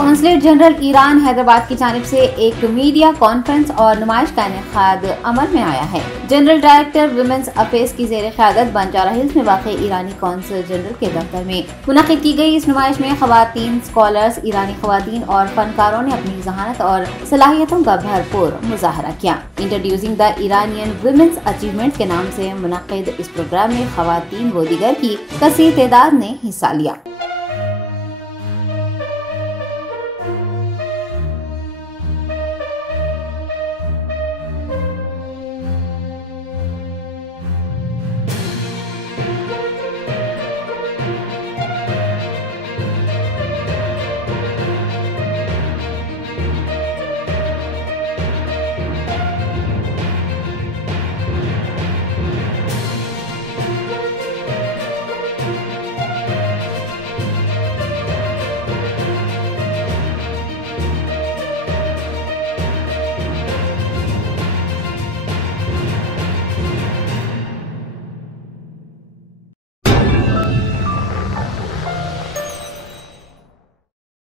Consulate general Iran Hyderabad की जानिब से एक मीडिया कॉन्फ्रेंस और नुमाइश का इनेकाद अमल में आया है। जनरल डायरेक्टर विमेंस अफेयर्स की ज़ेर क़यादत बंजारा हिल्स में वाक़ ईरानी कौंसल जनरल के दफ्तर में मुनक़िद की गई इस नुमाइश में ख़वातीन स्कॉलर्स, ईरानी ख़वातीन और फनकारों ने अपनी ज़हानत और सलाहियतों का भरपूर मुज़ाहरा किया। Introducing the Iranian women's achievement के नाम से मुनक़िद इस प्रोग्राम में ख़वातीन व दीगर की कसीर तादाद ने हिस्सा लिया।